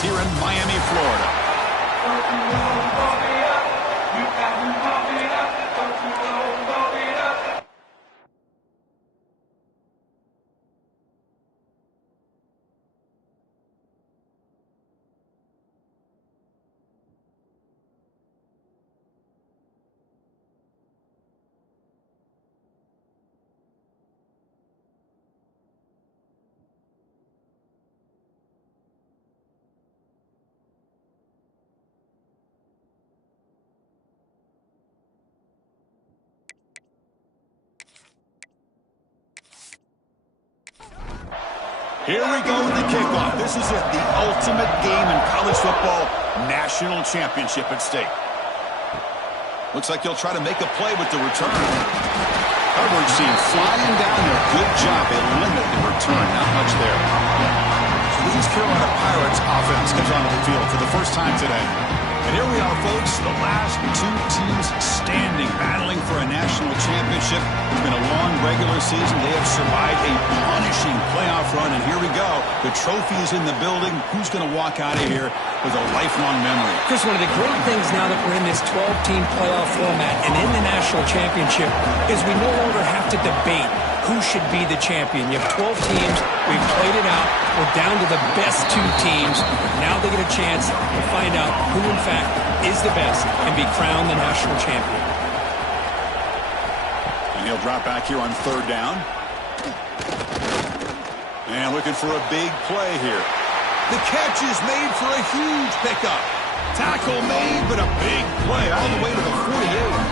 Champions here in Miami, Florida. Here we go with the kickoff. This is it, the ultimate game in college football, national championship at stake. Looks like he'll try to make a play with the return. Coverage seems flying down there. Good job. They limit the return. Not much there. So this is Carolina Pirates offense comes onto the field for the first time today. And here we are, folks, the last two teams standing, battling for a national championship. It's been a long regular season. They have survived a punishing playoff run, and here we go. The trophy is in the building. Who's going to walk out of here with a lifelong memory? Chris, one of the great things now that we're in this 12-team playoff format and in the national championship is we no longer have to debate who should be the champion. You have 12 teams. We've played it out. We're down to the best two teams. Now they get a chance to find out who, in fact, is the best and be crowned the national champion. And he'll drop back here on third down. And looking for a big play here. The catch is made for a huge pickup. Tackle made, but a big play all the way to the 48.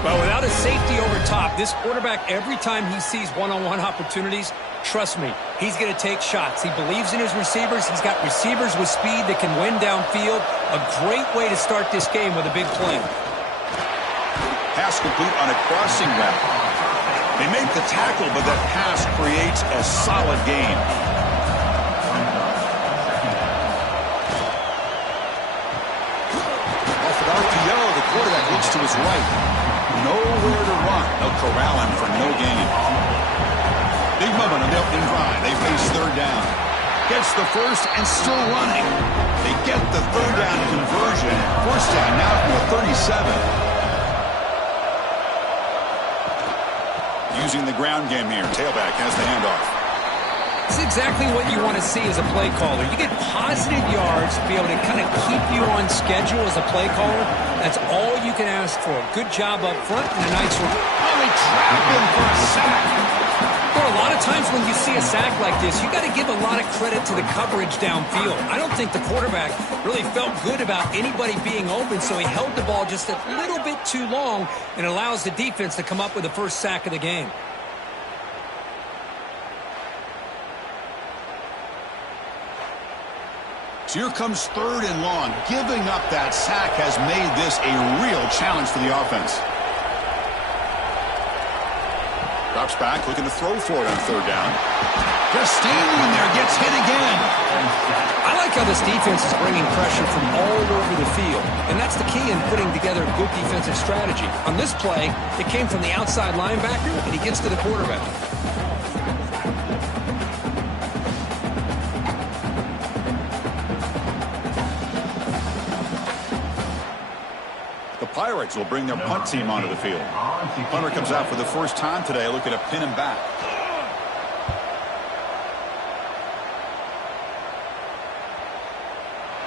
Well, without a safety over top, this quarterback, every time he sees one-on-one opportunities, trust me, he's going to take shots. He believes in his receivers. He's got receivers with speed that can win downfield. A great way to start this game with a big play. Pass complete on a crossing route. They make the tackle, but that pass creates a solid gain. Off an RPO, the quarterback looks to his right. Nowhere to run. They'll corral him for no gain. Big moment on the opening drive. They face third down. Gets the first and still running. They get the third down conversion. First down now from the 37. Using the ground game here. Tailback has the handoff. This is exactly what you want to see as a play caller. You get positive yards to be able to kind of keep you on schedule as a play caller. That's all you can ask for. Good job up front and a nice one. Oh, they trap him for a sack. Well, a lot of times when you see a sack like this, you got to give a lot of credit to the coverage downfield. I don't think the quarterback really felt good about anybody being open, so he held the ball just a little bit too long and allows the defense to come up with the first sack of the game. So here comes third and long. Giving up that sack has made this a real challenge for the offense. Drops back, looking to throw for it on third down. Just standing there, gets hit again. I like how this defense is bringing pressure from all over the field, and that's the key in putting together a good defensive strategy. On this play, it came from the outside linebacker, and he gets to the quarterback. Pirates will bring their punt team onto the field. Punter comes out for the first time today. Looking to pin him back.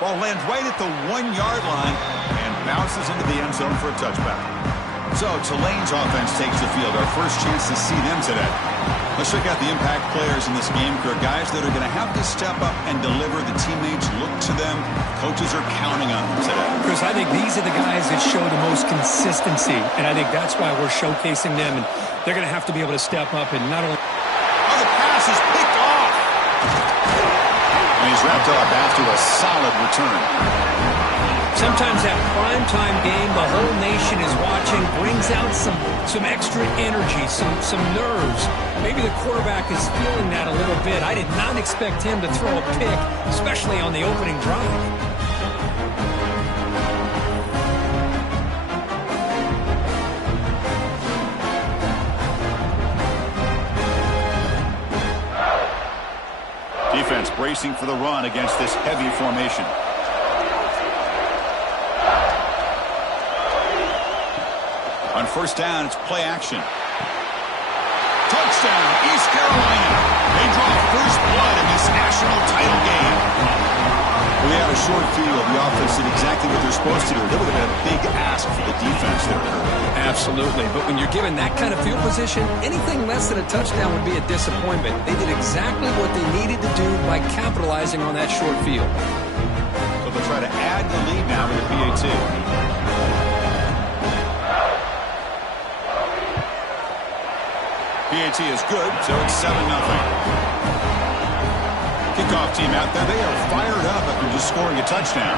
Ball lands right at the 1-yard line and bounces into the end zone for a touchback. So Tulane's offense takes the field. Our first chance to see them today. Let's check out the impact players in this game. Guys that are going to have to step up and deliver. The teammates look to them. Coaches are counting on them today. Chris, I think these are the guys that show the most consistency, and I think that's why we're showcasing them, and they're going to have to be able to step up and not only... Oh, the pass is picked off! And he's wrapped up after a solid return. Sometimes that primetime game, the whole nation is watching, brings out some extra energy, some nerves. Maybe the quarterback is feeling that a little bit. I did not expect him to throw a pick, especially on the opening drive. Defense bracing for the run against this heavy formation. On first down, it's play action. Touchdown, East Carolina. They draw first blood in this national title game. We had a short field. The offense did exactly what they're supposed to do. That would have been a big ask for the defense there. Absolutely. But when you're given that kind of field position, anything less than a touchdown would be a disappointment. They did exactly what they needed to do by capitalizing on that short field. So they'll try to add the lead now with the PAT. PAT is good, so it's 7-0. Kickoff team out there, they are fired up after just scoring a touchdown.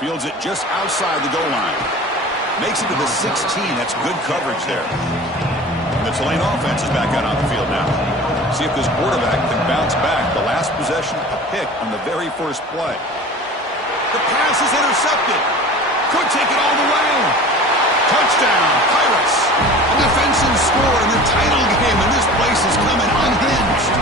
Fields it just outside the goal line. Makes it to the 16. That's good coverage there. And the Tulane offense is back out on the field now. See if this quarterback can bounce back. The last possession, a pick on the very first play. The pass is intercepted. Could take it all the way. Touchdown, Pirates. A defensive score in the title game, and this place is coming unhinged.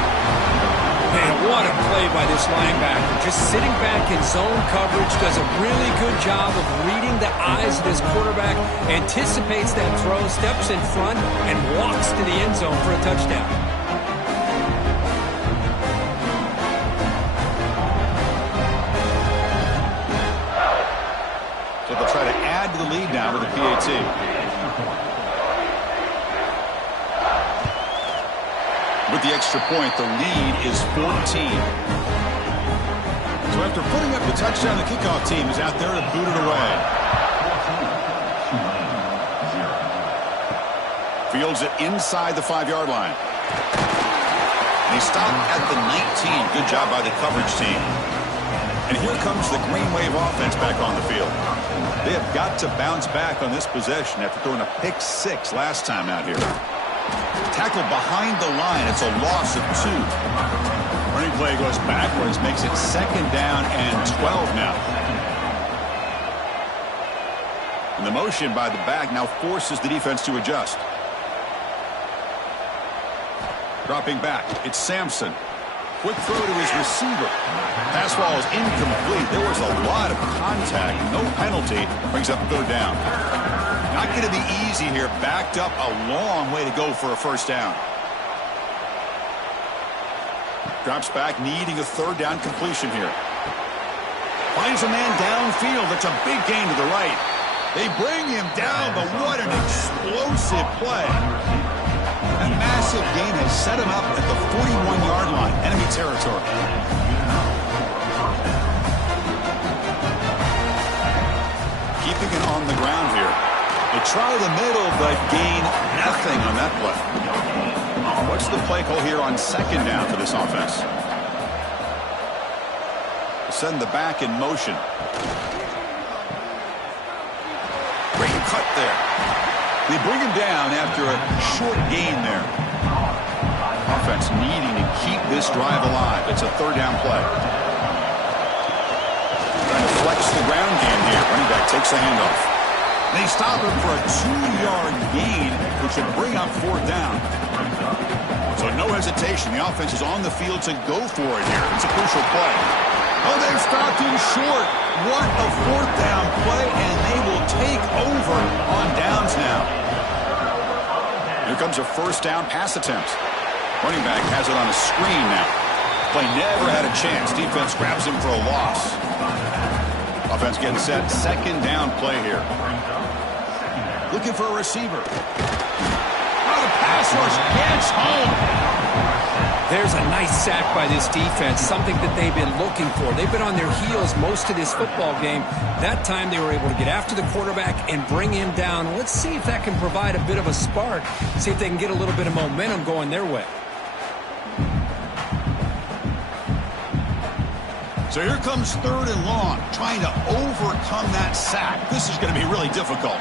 Man, what a play by this linebacker. Just sitting back in zone coverage, does a really good job of reading the eyes of his quarterback, anticipates that throw, steps in front, and walks to the end zone for a touchdown. So they'll try to add to the lead now with the PAT. With the extra point, the lead is 14. So after putting up the touchdown, the kickoff team is out there to boot it away. Fields it inside the 5-yard line. They stop at the 19. Good job by the coverage team. And here comes the Green Wave offense back on the field. They have got to bounce back on this possession after throwing a pick 6 last time out here. Tackled behind the line. It's a loss of 2. Running play goes backwards, makes it 2nd down and 12 now. And the motion by the back now forces the defense to adjust. Dropping back, it's Sampson. Quick throw to his receiver. Pass ball is incomplete. There was a lot of contact. No penalty. Brings up 3rd down. Not going to be easy here. Backed up a long way to go for a first down. Drops back, needing a 3rd down completion here. Finds a man downfield. That's a big gain to the right. They bring him down, but what an explosive play. That massive gain has set him up at the 41-yard line, enemy territory. Keeping it on the ground here. They try the middle, but gain nothing on that play. What's the play call here on 2nd down for this offense? Send the back in motion. Great cut there. They bring him down after a short gain there. Offense needing to keep this drive alive. It's a 3rd down play. Trying to flex the ground game here. Running back takes the handoff. They stop him for a 2-yard gain, which should bring up 4th down. So no hesitation. The offense is on the field to go for it here. It's a crucial play. Oh, they've stopped him short. What a 4th down play, and they will take over on downs now. Here comes a 1st down pass attempt. Running back has it on a screen now. Play never had a chance. Defense grabs him for a loss. Offense getting set. 2nd down play here. Looking for a receiver. Oh, the pass rush gets home. There's a nice sack by this defense, something that they've been looking for. They've been on their heels most of this football game. That time they were able to get after the quarterback and bring him down. Let's see if that can provide a bit of a spark. See if they can get a little bit of momentum going their way. So here comes 3rd and long, trying to overcome that sack. This is going to be really difficult.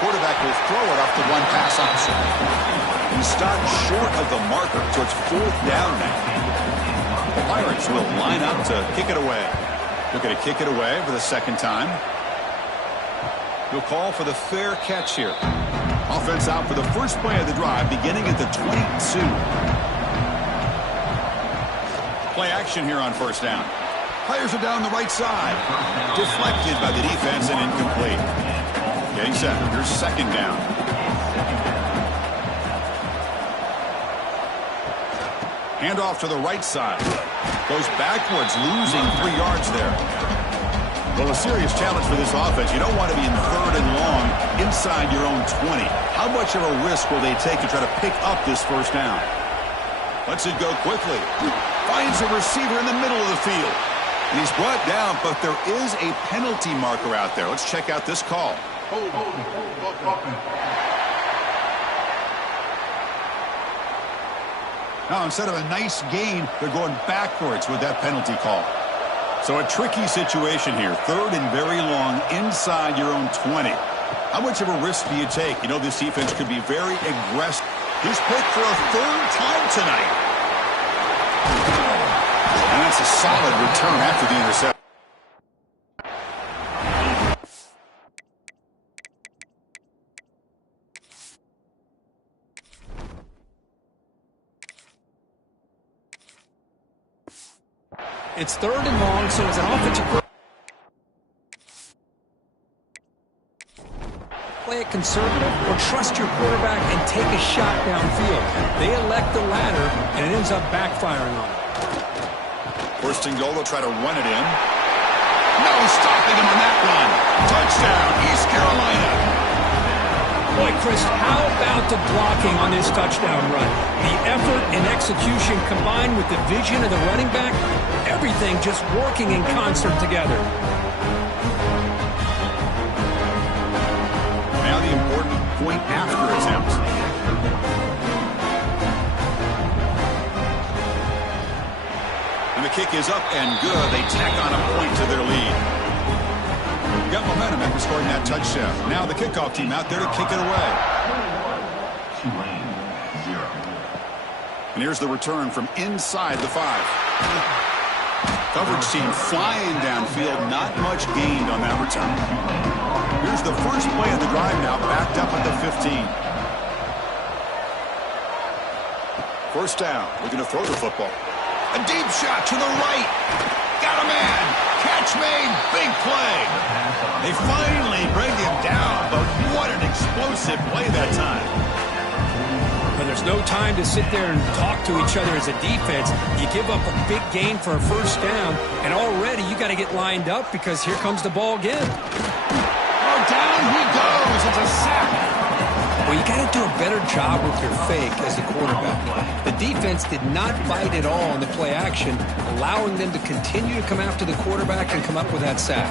Quarterback will throw it off the 1 pass option. He stopped short of the marker, so it's 4th down now. The Pirates will line up to kick it away. Looking to kick it away for the 2nd time. He'll call for the fair catch here. Offense out for the first play of the drive, beginning at the 22. Play action here on first down. Players are down the right side. Deflected by the defense and incomplete. Getting set. Here's second down. Handoff to the right side. Goes backwards, losing 3 yards there. Well, a serious challenge for this offense. You don't want to be in third and long inside your own 20. How much of a risk will they take to try to pick up this first down? Lets it go quickly. Finds a receiver in the middle of the field. And he's brought down, but there is a penalty marker out there. Let's check out this call. Now, instead of a nice gain, they're going backwards with that penalty call. So a tricky situation here. Third and very long inside your own 20. How much of a risk do you take? You know, this defense could be very aggressive. He's picked for a third time tonight. And that's a solid return after the interception. It's third and long, so as an offensive play it conservative or trust your quarterback and take a shot downfield. They elect the latter, and it ends up backfiring on them. First and goal, they'll try to run it in. No stopping him on that run. Touchdown, East Carolina. Boy, Chris, how about the blocking on this touchdown run? The effort and execution combined with the vision of the running back, everything just working in concert together. Now the important point after attempt. And the kick is up and good. They tack on a point to their lead. Got momentum after scoring that touchdown. Now the kickoff team out there to kick it away. Tulane, 0. And here's the return from inside the 5. Coverage team flying downfield. Not much gained on that return. Here's the first play of the drive now, backed up at the 15. First down. Looking to throw the football. A deep shot to the right. Got a man. Catch made. Big play. They finally bring him down, but what an explosive play that time. But there's no time to sit there and talk to each other as a defense. You give up a big gain for a first down, and already you got to get lined up because here comes the ball again. Oh, down he goes. It's a sack. Well, you got to do a better job with your fake as a quarterback. The defense did not bite at all on the play action, allowing them to continue to come after the quarterback and come up with that sack.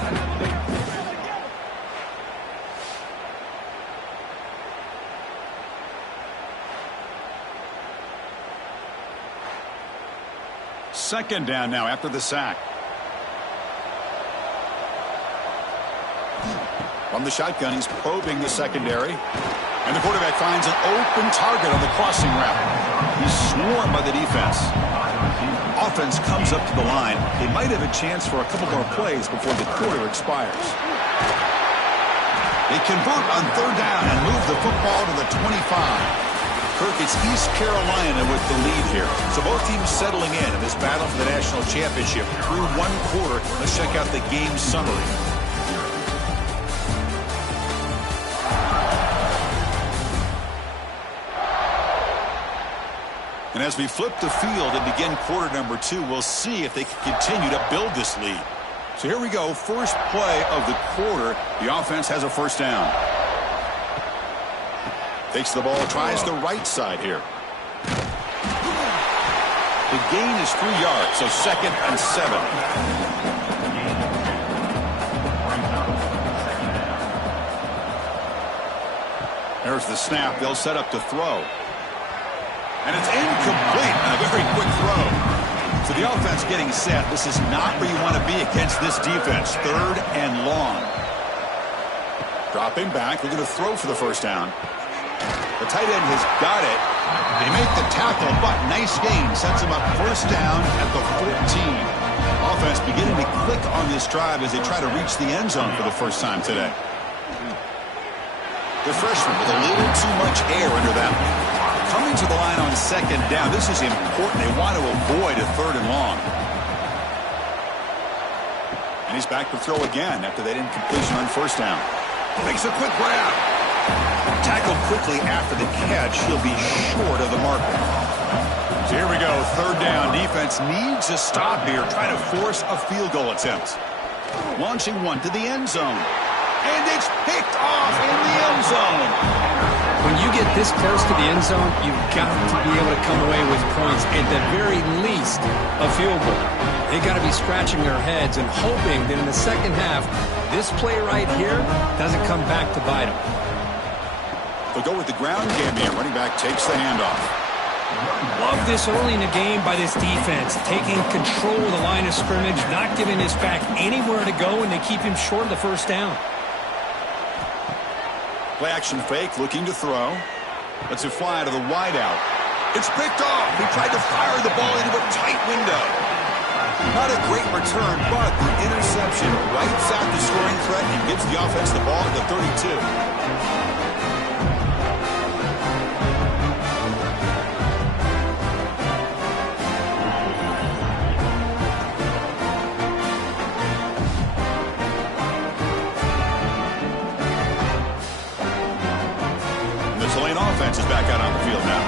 Second down now after the sack. From the shotgun, he's probing the secondary. And the quarterback finds an open target on the crossing route. He's swarmed by the defense. Offense comes up to the line. They might have a chance for a couple more plays before the quarter expires. They convert on third down and move the football to the 25. Kirk, it's East Carolina with the lead here. So both teams settling in this battle for the national championship through one quarter. Let's check out the game summary. And as we flip the field and begin quarter number 2, we'll see if they can continue to build this lead. So here we go. First play of the quarter. The offense has a first down. Takes the ball, tries the right side here. The gain is 3 yards, so 2nd and 7. There's the snap. They'll set up to throw. And it's incomplete on a very quick throw. So the offense getting set. This is not where you want to be against this defense. Third and long. Dropping back. We're going to throw for the first down. The tight end has got it. They make the tackle, but nice gain. Sets him up first down at the 14. Offense beginning to click on this drive as they try to reach the end zone for the first time today. The freshman with a little too much air under that one. Coming to the line on second down. This is important. They want to avoid a third and long. And he's back to throw again after that incompletion on first down. Makes a quick grab. Tackled quickly after the catch. He'll be short of the marker. So here we go. Third down. Defense needs a stop here. Trying to force a field goal attempt. Launching one to the end zone. And it's picked off in the end zone. When you get this close to the end zone, you've got to be able to come away with points, at the very least, a field goal. They got to be scratching their heads and hoping that in the second half, this play right here doesn't come back to bite them. They'll go with the ground game here. Running back takes the handoff. Love this early in the game by this defense, taking control of the line of scrimmage, not giving this back anywhere to go, and they keep him short of the first down. Play action fake, looking to throw. Lets it fly to the wideout. It's picked off. He tried to fire the ball into a tight window. Not a great return, but the interception wipes out the scoring threat and gives the offense the ball at the 32. Tulane offense is back out on the field now.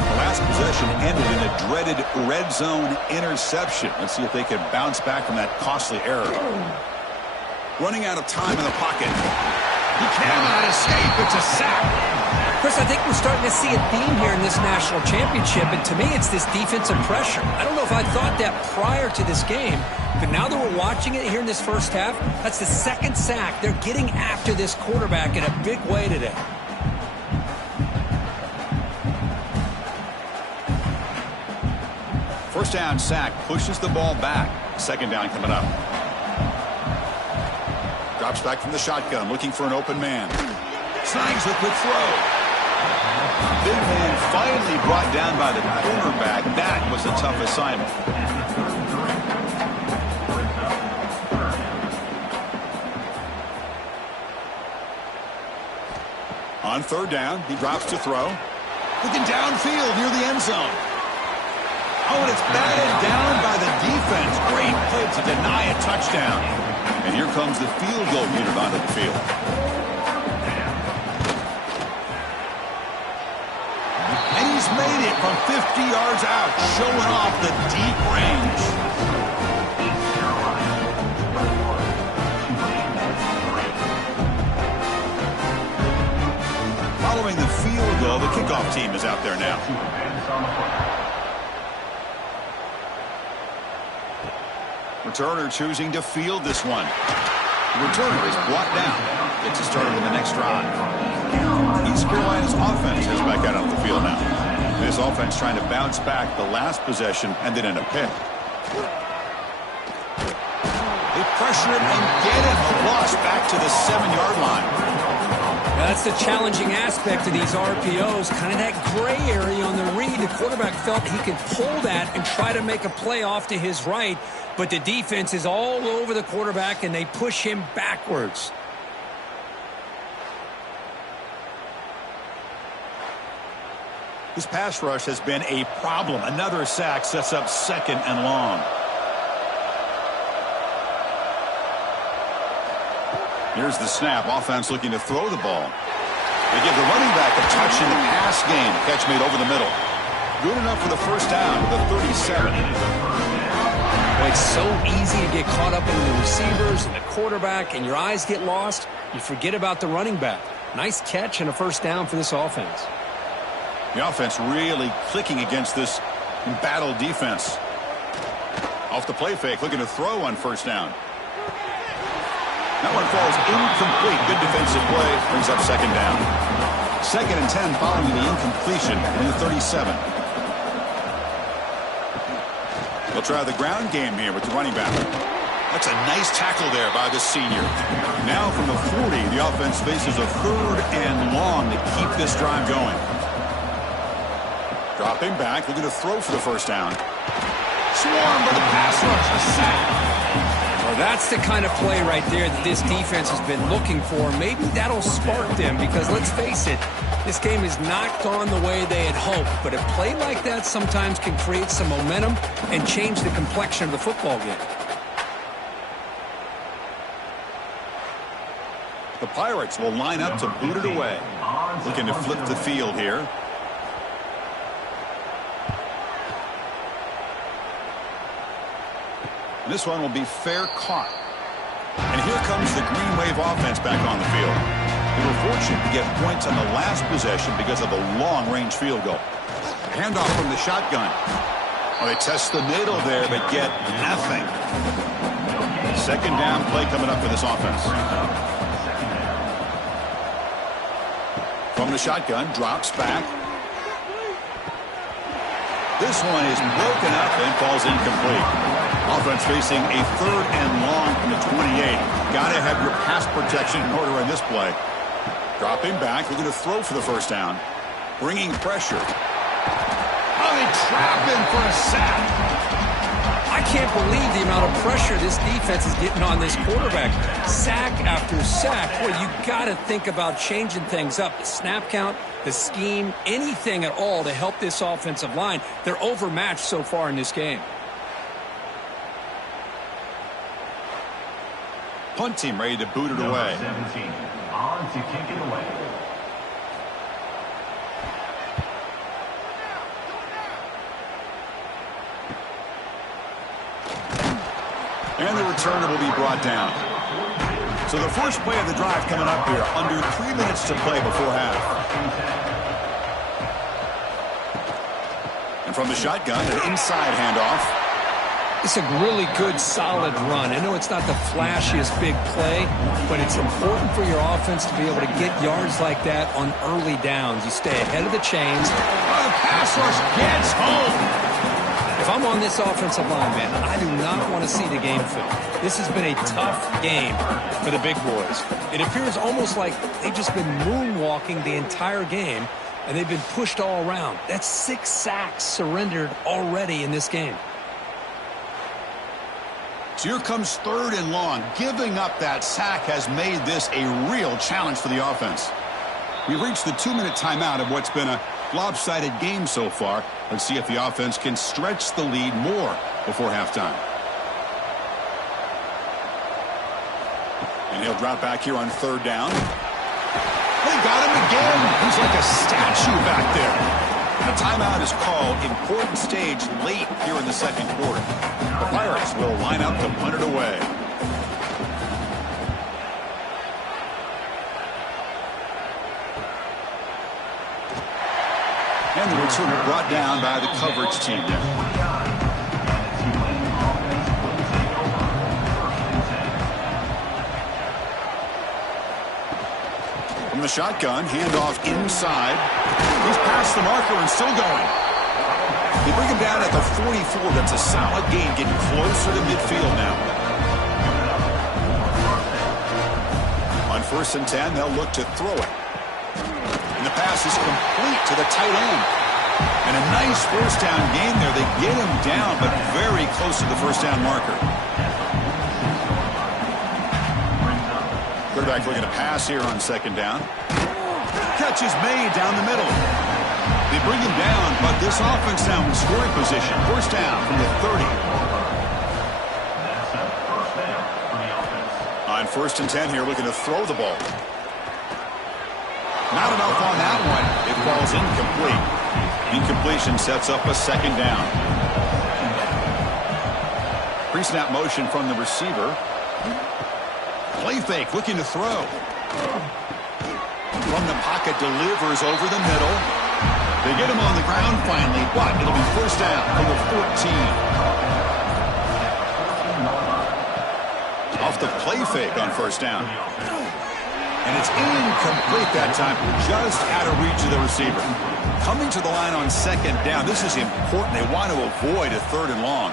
The last possession ended in a dreaded red zone interception. Let's see if they can bounce back from that costly error. Running out of time in the pocket. He cannot escape. It's a sack. Chris, I think we're starting to see a theme here in this national championship, and to me it's this defensive pressure. I don't know if I thought that prior to this game, but now that we're watching it here in this first half, that's the second sack. They're getting after this quarterback in a big way today. First down sack, pushes the ball back. Second down coming up. Drops back from the shotgun, looking for an open man. Snags a quick throw. Big man finally brought down by the cornerback. That was a tough assignment. On third down, he drops to throw. Looking downfield near the end zone. Oh, and it's batted down by the defense. Great play to deny a touchdown. And here comes the field goal unit onto the field. And he's made it from 50 yards out, showing off the deep range. Following the field goal, the kickoff team is out there now. Returner choosing to field this one. The returner is brought down. Gets us started in the next drive. East Carolina's offense is back out on the field now. This offense trying to bounce back the last possession, ended in a pick. They pressure him and get him. A loss back to the 7-yard line. That's the challenging aspect of these RPOs, kind of that gray area on the read. The quarterback felt he could pull that and try to make a play off to his right, but the defense is all over the quarterback, and they push him backwards. This pass rush has been a problem. Another sack sets up second and long. Here's the snap. Offense looking to throw the ball. They give the running back a touch in the pass game. Catch made over the middle. Good enough for the first down to the 37. It's so easy to get caught up in the receivers and the quarterback, and your eyes get lost. You forget about the running back. Nice catch and a first down for this offense. The offense really clicking against this embattled defense. Off the play fake, looking to throw on first down. That one falls incomplete. Good defensive play. Brings up second down. 2nd and 10 following the incompletion in the 37. They'll try the ground game here with the running back. That's a nice tackle there by the senior. Now from the 40, the offense faces a 3rd and long to keep this drive going. Dropping back, looking to throw for the first down. Swarmed by the pass rush. A sack. Well, that's the kind of play right there that this defense has been looking for. Maybe that'll spark them because, let's face it, this game has not gone the way they had hoped. But a play like that sometimes can create some momentum and change the complexion of the football game. The Pirates will line up to boot it away. Looking to flip the field here. This one will be fair caught. And here comes the Green Wave offense back on the field. They were fortunate to get points on the last possession because of a long-range field goal. Handoff from the shotgun. Well, they test the middle there, but get nothing. Second down play coming up for this offense. From the shotgun, drops back. This one is broken up and falls incomplete. Offense facing a 3rd and long from the 28. Got to have your pass protection in order in this play. Dropping back, looking to throw for the first down. Bringing pressure. Oh, they trap him for a sack. I can't believe the amount of pressure this defense is getting on this quarterback. Sack after sack. Well, you got to think about changing things up. The snap count, the scheme, anything at all to help this offensive line. They're overmatched so far in this game. Punt team ready to boot it away. 17 on to kick it away. And the returner will be brought down. So the first play of the drive coming up here. Under 3 minutes to play before half. And from the shotgun, an inside handoff. It's a really good, solid run. I know it's not the flashiest big play, but it's important for your offense to be able to get yards like that on early downs. You stay ahead of the chains. Oh, the pass rush gets home. If I'm on this offensive line, man, I do not want to see the game film. This has been a tough game for the big boys. It appears almost like they've just been moonwalking the entire game, and they've been pushed all around. That's 6 sacks surrendered already in this game. So here comes 3rd and long. Giving up that sack has made this a real challenge for the offense. We've reached the 2-minute timeout of what's been a lopsided game so far. Let's see if the offense can stretch the lead more before halftime. And he'll drop back here on 3rd down. They got him again. He's like a statue back there. And a timeout is called. Important stage late here in the 2nd quarter. The Pirates will line up to punt it away. And the returner brought down by the coverage team there. From the shotgun, handoff inside. He's past the marker and still going. They bring him down at the 44. That's a solid gain, getting closer to midfield now. On 1st and 10, they'll look to throw it. And the pass is complete to the tight end. And a nice first down gain there. They get him down, but very close to the first down marker. Quarterback looking to pass here on 2nd down. Catch is made down the middle. They bring him down, but this offense now in scoring position. First down from the 30. On 1st and 10 here, looking to throw the ball. Not enough on that one. It falls incomplete. Incompletion sets up a 2nd down. Pre-snap motion from the receiver. Play fake, looking to throw. From the pocket, delivers over the middle. They get him on the ground finally, but it'll be first down from the 14. Off the play fake on first down. And it's incomplete that time, just out of reach of the receiver. Coming to the line on 2nd down. This is important. They want to avoid a 3rd and long.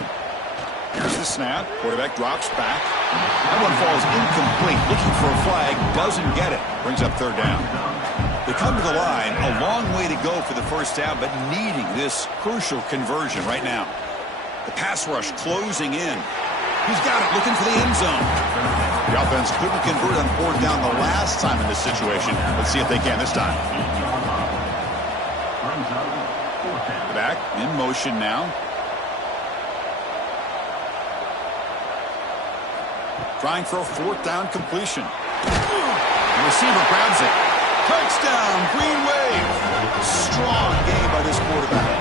Here's the snap. Quarterback drops back. That one falls incomplete. Looking for a flag. Doesn't get it. Brings up 3rd down. They come to the line. A long way to go for the first down, but needing this crucial conversion right now. The pass rush closing in. He's got it, looking for the end zone. The offense couldn't convert on fourth down the last time in this situation. Let's see if they can this time. Back in motion now. Trying for a fourth down completion. The receiver grabs it. Touchdown, Green Wave. Strong game by this quarterback.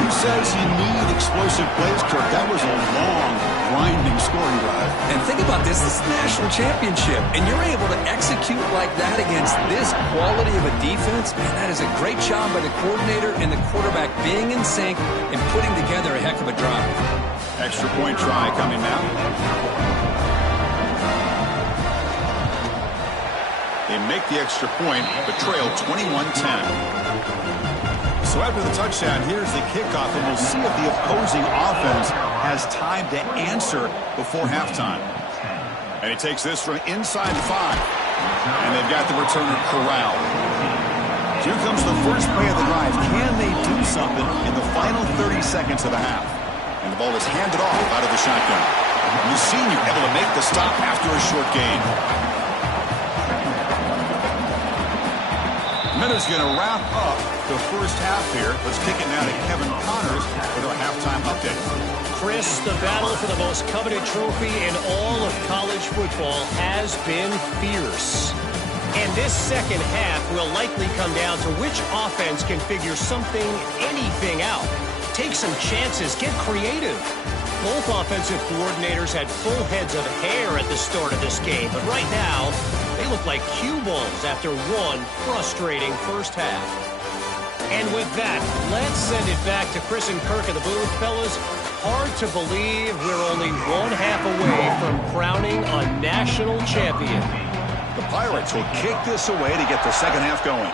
Who says you need explosive plays, Kirk? That was a long, grinding scoring drive. And think about this. This is the national championship, and you're able to execute like that against this quality of a defense. Man, that is a great job by the coordinator and the quarterback being in sync and putting together a heck of a drive. Extra point try coming now. They make the extra point, but trail 21-10. So after the touchdown, here's the kickoff, and we'll see if the opposing offense has time to answer before halftime. And he takes this from inside 5. And they've got the returner corralled. Here comes the first play of the drive. Can they do something in the final 30 seconds of the half? And the ball is handed off out of the shotgun. Lucino able to make the stop after a short gain. Minute's going to wrap up the first half here. Let's kick it now to Kevin Connors with our halftime update. Chris, the battle for the most coveted trophy in all of college football has been fierce. And this second half will likely come down to which offense can figure something, anything out. Take some chances, get creative. Both offensive coordinators had full heads of hair at the start of this game, but right now, they look like cue balls after one frustrating first half. And with that, let's send it back to Chris and Kirk in the booth. Fellas, hard to believe we're only one half away from crowning a national champion. The Pirates will kick this away to get the second half going.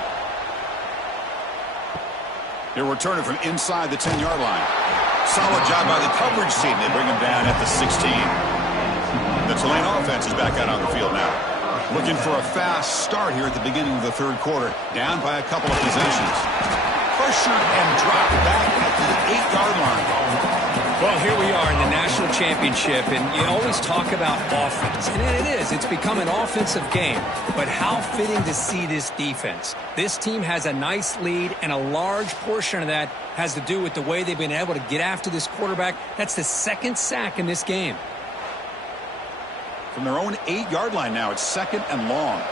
He'll return it from inside the 10-yard line. Solid job by the coverage team. They bring him down at the 16. The Tulane offense is back out on the field now. Looking for a fast start here at the beginning of the third quarter. Down by a couple of possessions. Pressured and dropped back at the 8-yard line. Well, here we are in the national championship, and you always talk about offense. And it is. It's become an offensive game. But how fitting to see this defense. This team has a nice lead, and a large portion of that has to do with the way they've been able to get after this quarterback. That's the second sack in this game. From their own 8-yard line now, it's second and long.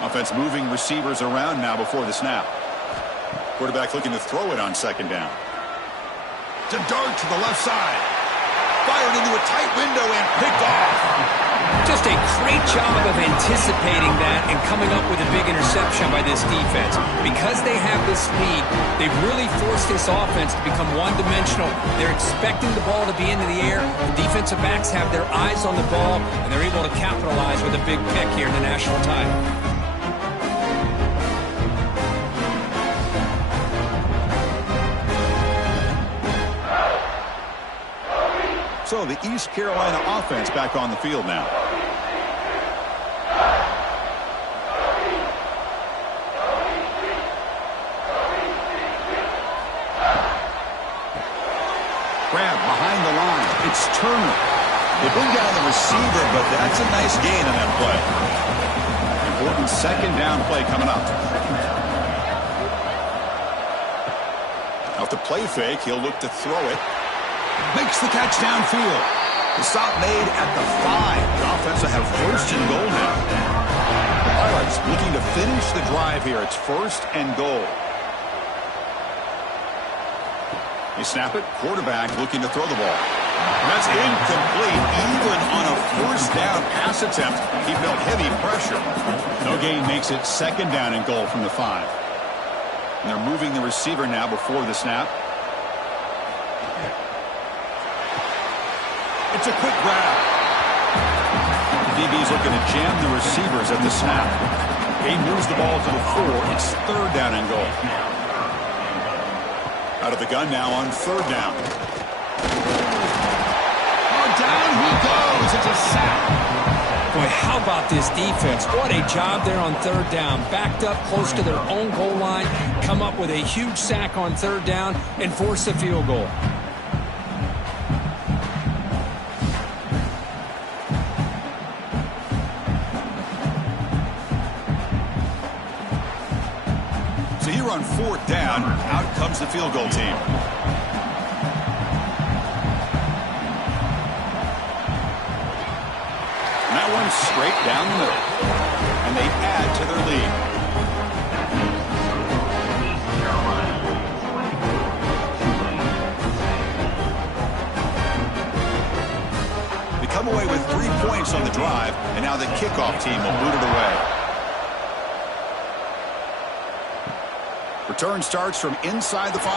Offense moving receivers around now before the snap. Quarterback looking to throw it on second down. To dart to the left side. Fired into a tight window and picked off. Just a great job of anticipating that and coming up with a big interception by this defense. Because they have this lead, they've really forced this offense to become one-dimensional. They're expecting the ball to be into the air. The defensive backs have their eyes on the ball, and they're able to capitalize with a big pick here in the national title. So the East Carolina offense back on the field now. Grab behind the line. It's Turner. They bring down the receiver, but that's a nice gain on that play. Important second down play coming up. Off the play fake, he'll look to throw it. Makes the catch downfield. The stop made at the 5. The offense will have first and goal now. The Pirates looking to finish the drive here. It's first and goal. They snap it. Quarterback looking to throw the ball. And that's incomplete. Even on a first down pass attempt, he felt heavy pressure. No gain makes it second down and goal from the 5. And they're moving the receiver now before the snap. It's a quick grab. The DB's looking to jam the receivers at the snap. He moves the ball to the 4. It's third down and goal. Out of the gun now on third down. Oh, down he goes. It's a sack. Boy, how about this defense? What a job there on third down. Backed up close to their own goal line, come up with a huge sack on third down, and force a field goal. So here on fourth down, out comes the field goal team. Straight down the middle, and they add to their lead. They come away with 3 points on the drive, and now the kickoff team will boot it away. Return starts from inside the 5.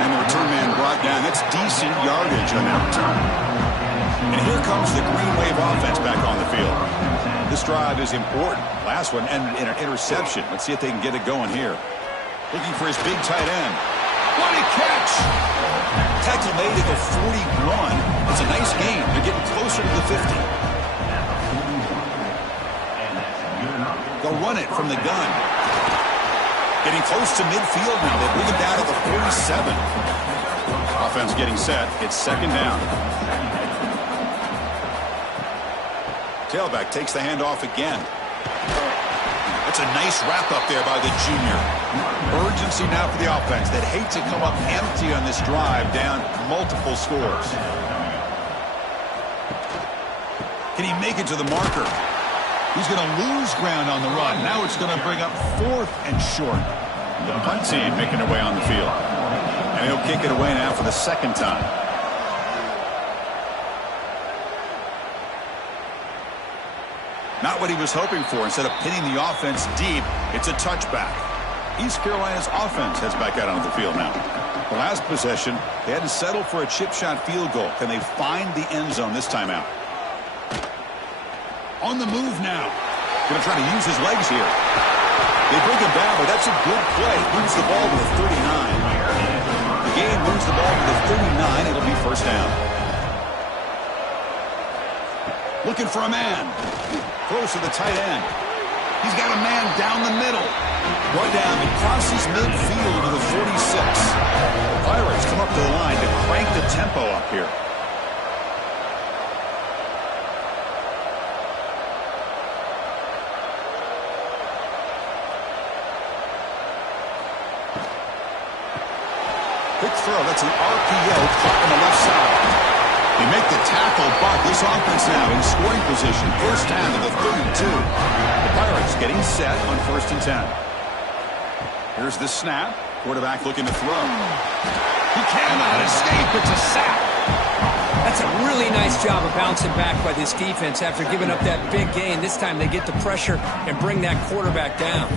And the return man brought down. That's decent yardage on that return. And here comes the Green Wave offense back on the field. This drive is important. Last one ended in an interception. Let's see if they can get it going here. Looking for his big tight end. What a catch! Tackle made at the 41. It's a nice gain. They're getting closer to the 50. They'll run it from the gun. Getting close to midfield now. They bring it down at the 47. Offense getting set. It's second down. Tailback takes the handoff again. That's a nice wrap up there by the junior. Urgency now for the offense. They'd hate to come up empty on this drive, down multiple scores. Can he make it to the marker? He's going to lose ground on the run. Now it's going to bring up fourth and short. The punt team making their way on the field. And he'll kick it away now for the second time. Not what he was hoping for. Instead of pinning the offense deep, it's a touchback. East Carolina's offense heads back out onto the field now. The last possession, they had to settle for a chip shot field goal. Can they find the end zone this time out? On the move now. Going to try to use his legs here. They bring him down, but that's a good play. Moves the ball to the 39. The game moves the ball to the 39. It'll be first down. Looking for a man. Close to the tight end. He's got a man down the middle. Right down. It crosses midfield to the 46. The Pirates come up to the line to crank the tempo up here. Quick throw. That's an RPO caught on the left side. They make the tackle, but this offense now in scoring position. First down to the 32. The Pirates getting set on 1st and 10. Here's the snap. Quarterback looking to throw. He cannot escape. It's a sack. That's a really nice job of bouncing back by this defense after giving up that big gain. This time they get the pressure and bring that quarterback down.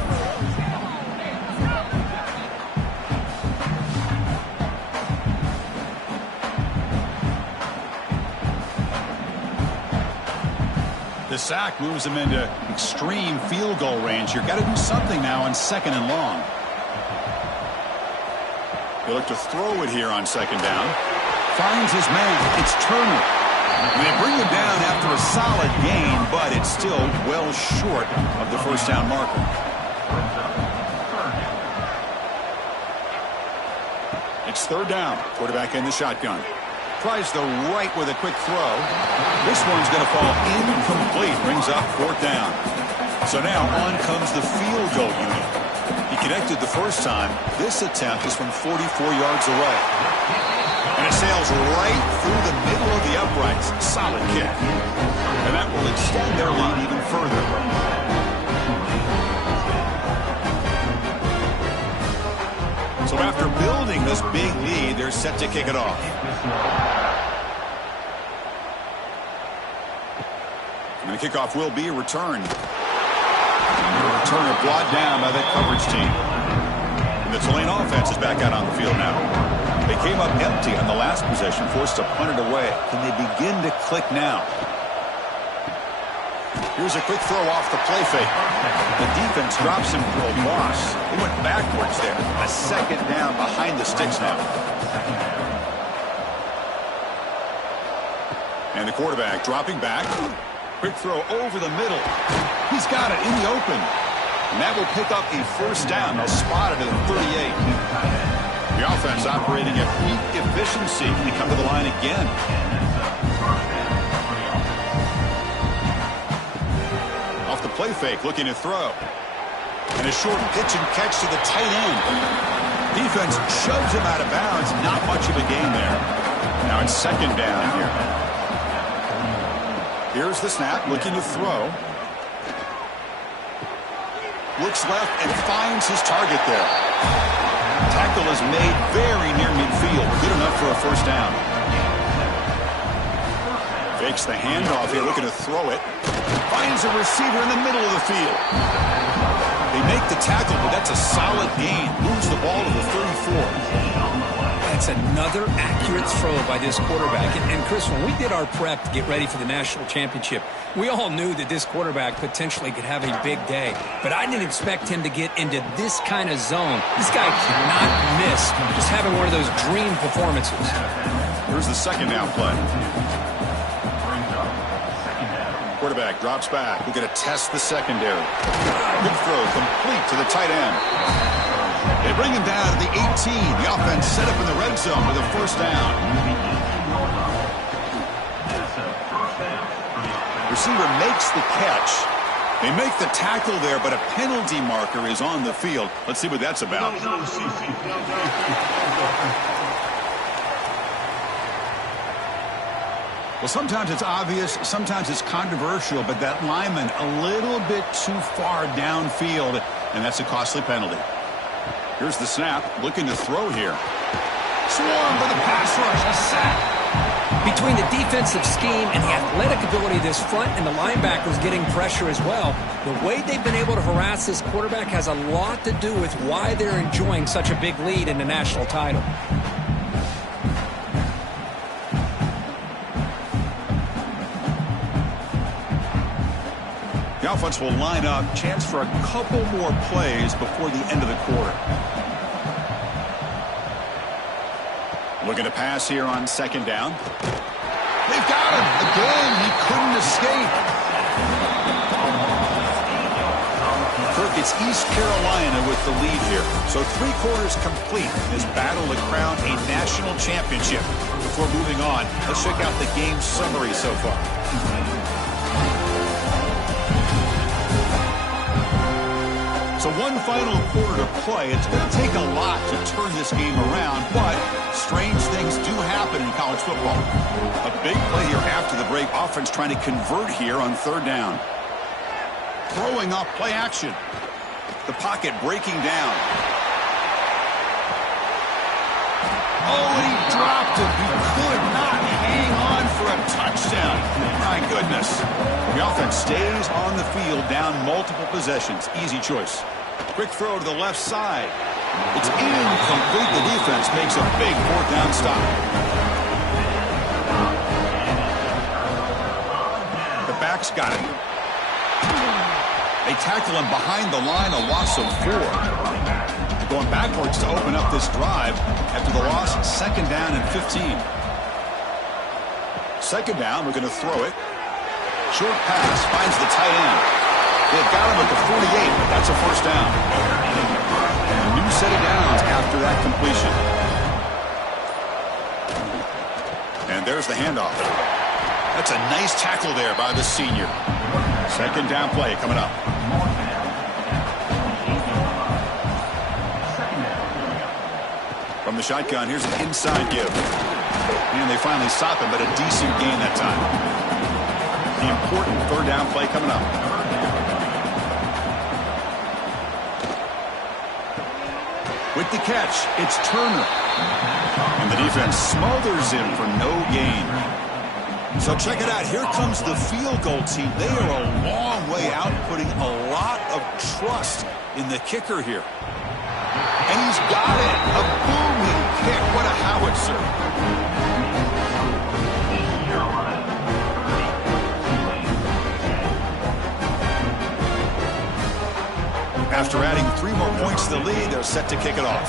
The sack moves them into extreme field goal range here. Got to do something now on 2nd and long. They look to throw it here on 2nd down. Finds his man. It's Turner. And they bring him down after a solid gain, but it's still well short of the first down marker. It's 3rd down. Quarterback in the shotgun. Tries the right with a quick throw. This one's going to fall incomplete. Brings up 4th down. So now on comes the field goal unit. He connected the first time. This attempt is from 44 yards away. And it sails right through the middle of the uprights. Solid kick. And that will extend their lead even further. So after building this big lead, they're set to kick it off. And the kickoff will be a return. The returner brought down by that coverage team. And the Tulane offense is back out on the field now. They came up empty on the last possession, forced to punt it away. Can they begin to click now? Here's a quick throw off the play fake. The defense drops him for a loss. They went backwards there. A 2nd down behind the sticks now. And the quarterback dropping back. Quick throw over the middle. He's got it in the open. And that will pick up a first down. They'll spot it at 38. The offense operating at peak efficiency. They come to the line again. Off the play fake, looking to throw. And a short pitch and catch to the tight end. Defense shoves him out of bounds. Not much of a gain there. Now it's second down here. Here's the snap, looking to throw. Looks left and finds his target there. Tackle is made very near midfield. Good enough for a first down. Fakes the handoff here, looking to throw it. Finds a receiver in the middle of the field. They make the tackle, but that's a solid gain. Moves the ball to the 34. That's another accurate throw by this quarterback. And Chris, when we did our prep to get ready for the national championship, we all knew that this quarterback potentially could have a big day. But I didn't expect him to get into this kind of zone. This guy cannot miss just having one of those dream performances. Here's the second down play. Quarterback drops back. We're going to test the secondary. Good throw, complete to the tight end. They bring him down to the 18. The offense set up in the red zone with a first down. Receiver makes the catch. They make the tackle there, but a penalty marker is on the field. Let's see what that's about. Well, sometimes it's obvious, sometimes it's controversial, but that lineman a little bit too far downfield, and that's a costly penalty. Here's the snap, looking to throw here. Swarm for the pass rush, a sack. Between the defensive scheme and the athletic ability of this front and the linebackers getting pressure as well, the way they've been able to harass this quarterback has a lot to do with why they're enjoying such a big lead in the national title. The offense will line up, chance for a couple more plays before the end of the quarter. Looking to pass here on second down. They've got him. Again, he couldn't escape. Kirk, it's East Carolina with the lead here. So 3 quarters complete in this battle to crown a national championship. Before moving on, let's check out the game summary so far. So one final quarter to play. It's going to take a lot to turn this game around, but strange things do happen in college football. A big play here after the break. Offense trying to convert here on third down. Throwing off play action. The pocket breaking down. Oh, and he dropped it. He could not hang on for a touchdown. My goodness. The offense stays on the field, down multiple possessions. Easy choice. Quick throw to the left side. It's incomplete. The defense makes a big fourth down stop. The backs got it. They tackle him behind the line, a loss of 4. Going backwards to open up this drive after the loss, second down and 15. Second down, we're going to throw it. Short pass, finds the tight end. They've got him at the 48, but that's a first down. A new set of downs after that completion. And there's the handoff. That's a nice tackle there by the senior. Second down play coming up. From the shotgun, here's an inside give. And they finally stop him, but a decent gain that time. The important third down play coming up. With the catch, it's Turner. And the defense smothers him for no gain. So check it out. Here comes the field goal team. They are a long way out, putting a lot of trust in the kicker here. And he's got it. A booming kick. What a howitzer. After adding 3 more points to the lead, they're set to kick it off.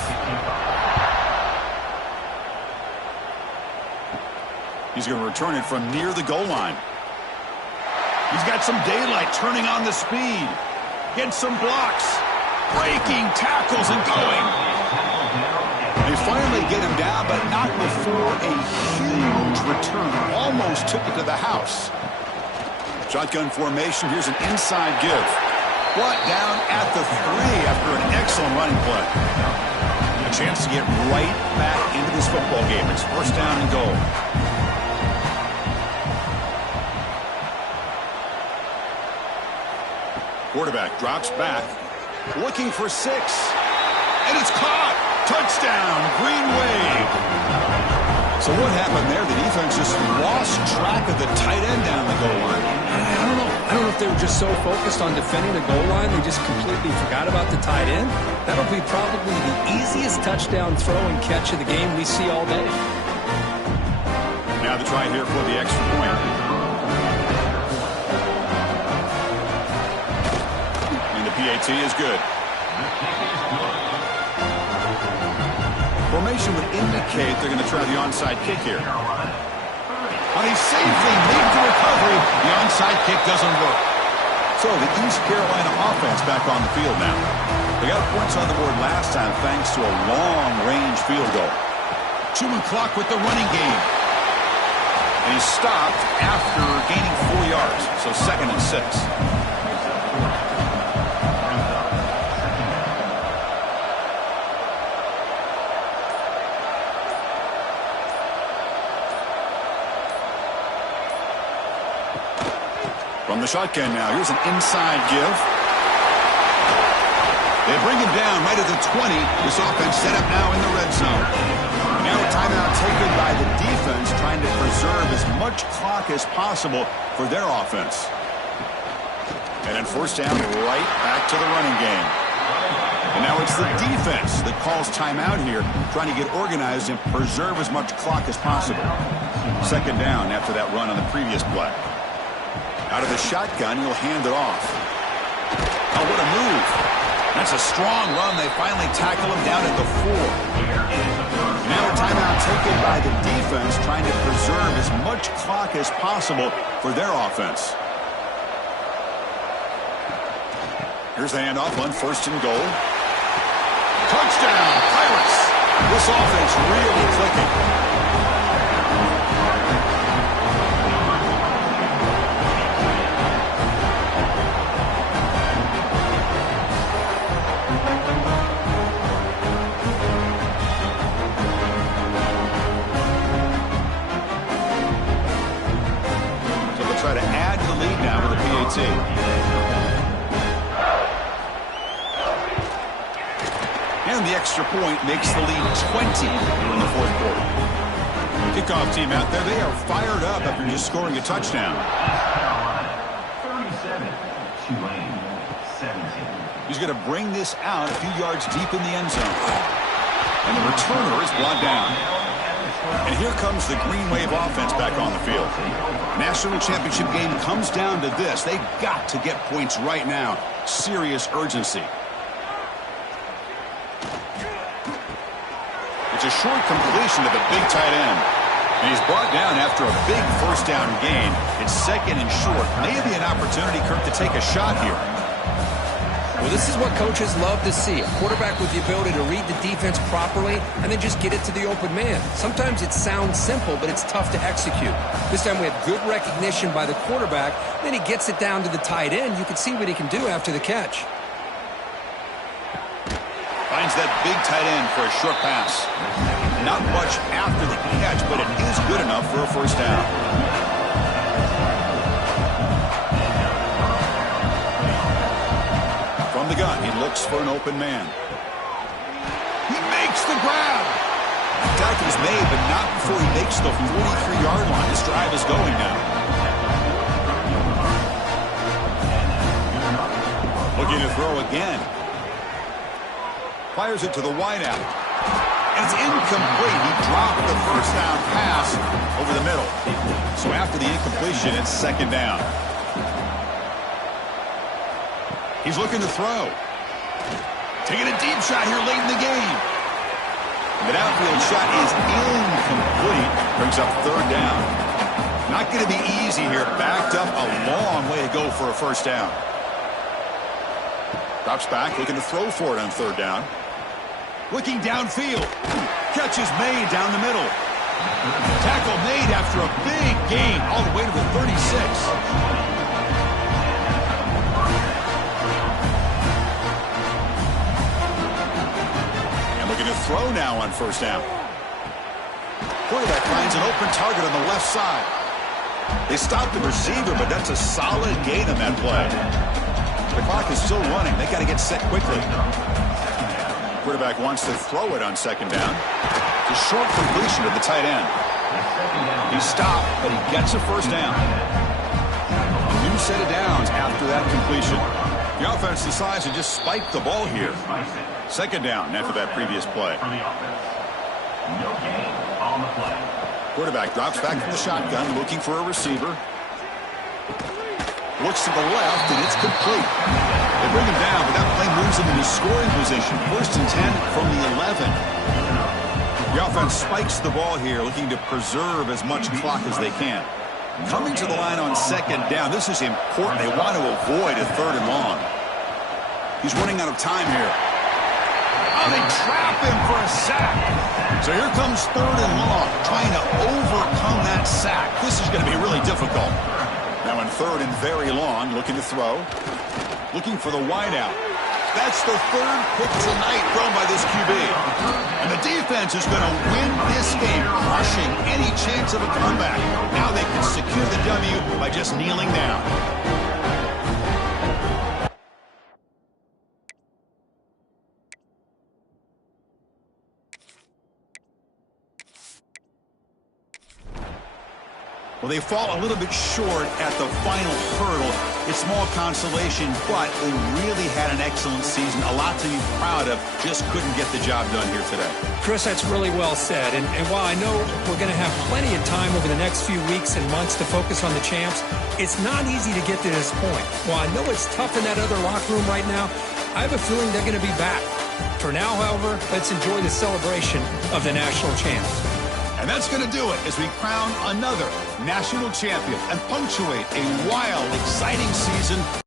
He's going to return it from near the goal line. He's got some daylight, turning on the speed. Gets some blocks. Breaking tackles and going. They finally get him down, but not before a huge return. Almost took it to the house. Shotgun formation. Here's an inside give. Brought down at the 3 after an excellent running play. A chance to get right back into this football game. It's first down and goal. Quarterback drops back, looking for 6. And it's caught. Touchdown, Green Wave. So what happened there? The defense just lost track of the tight end down the goal line. I don't know if they were just so focused on defending the goal line they just completely forgot about the tight end. That'll be probably the easiest touchdown throw and catch of the game we see all day. Now the try here for the extra point. And the PAT is good. Formation would indicate they're going to try the onside kick here. But he safely made the recovery. The onside kick doesn't work. So the East Carolina offense back on the field now. They got points on the board last time thanks to a long-range field goal. Chewing clock with the running game. And he stopped after gaining 4 yards. So 2nd and 6. From the shotgun now, here's an inside give. They bring him down right at the 20. This offense set up now in the red zone. And now a timeout taken by the defense, trying to preserve as much clock as possible for their offense. And then first down, right back to the running game. And now it's the defense that calls timeout here, trying to get organized and preserve as much clock as possible. 2nd down after that run on the previous play. Out of the shotgun, he'll hand it off. Oh, what a move. That's a strong run. They finally tackle him down at the 4. Now a timeout taken by the defense, trying to preserve as much clock as possible for their offense. Here's the handoff on 1st and goal. Touchdown, Pirates. This offense really clicking. And the extra point makes the lead 20 in the 4th quarter. Kickoff team out there, they are fired up after just scoring a touchdown. 37, Tulane, 17. He's going to bring this out a few yards deep in the end zone. And the returner is brought down. And here comes the Green Wave offense back on the field. National championship game comes down to this. They've got to get points right now. Serious urgency. It's a short completion to the big tight end. And he's brought down after a big first down gain. It's 2nd and short. Maybe an opportunity, Kirk, to take a shot here. Well, this is what coaches love to see. A quarterback with the ability to read the defense properly and then just get it to the open man. Sometimes it sounds simple, but it's tough to execute. This time we have good recognition by the quarterback. Then he gets it down to the tight end. You can see what he can do after the catch. Finds that big tight end for a short pass. Not much after the catch, but it is good enough for a first down. From the gun, he looks for an open man. He makes the grab. The tackle is made, but not before he makes the 43-yard line. This drive is going now. Looking to throw again. Fires it to the wideout. And it's incomplete. He dropped the first down pass over the middle. So after the incompletion, it's 2nd down. He's looking to throw. Taking a deep shot here late in the game. The downfield shot is incomplete. Brings up 3rd down. Not going to be easy here. Backed up a long way to go for a first down. Drops back, looking to throw for it on third down. Looking downfield. Catch is made down the middle. Tackle made after a big gain all the way to the 36. Looking to throw now on first down. Quarterback finds an open target on the left side. They stopped the receiver, but that's a solid gain on that play. The clock is still running. They got to get set quickly. Quarterback wants to throw it on second down. It's a short completion to the tight end. He stopped, but he gets a first down. A new set of downs after that completion. The offense decides to just spike the ball here. Second down after that previous play. No gain on the play. Quarterback drops back from the shotgun, looking for a receiver. Looks to the left, and it's complete. They bring him down, but that play moves him into scoring position. First and 10 from the 11. The offense spikes the ball here, looking to preserve as much clock as they can. Coming to the line on second down, this is important. They want to avoid a third and long. He's running out of time here. Oh, they trap him for a sack. So here comes third and long, trying to overcome that sack. This is going to be really difficult. Now in third and very long, looking to throw. Looking for the wideout. That's the third pick tonight thrown by this QB. And the defense is going to win this game, crushing any chance of a comeback. Now they can secure the W by just kneeling down. Well, they fall a little bit short at the final hurdle. It's small consolation, but they really had an excellent season. A lot to be proud of. Just couldn't get the job done here today. Chris, that's really well said. And while I know we're going to have plenty of time over the next few weeks and months to focus on the champs, it's not easy to get to this point. While I know it's tough in that other locker room right now, I have a feeling they're going to be back. For now, however, let's enjoy the celebration of the national champs. And that's going to do it as we crown another national champion and punctuate a wild, exciting season.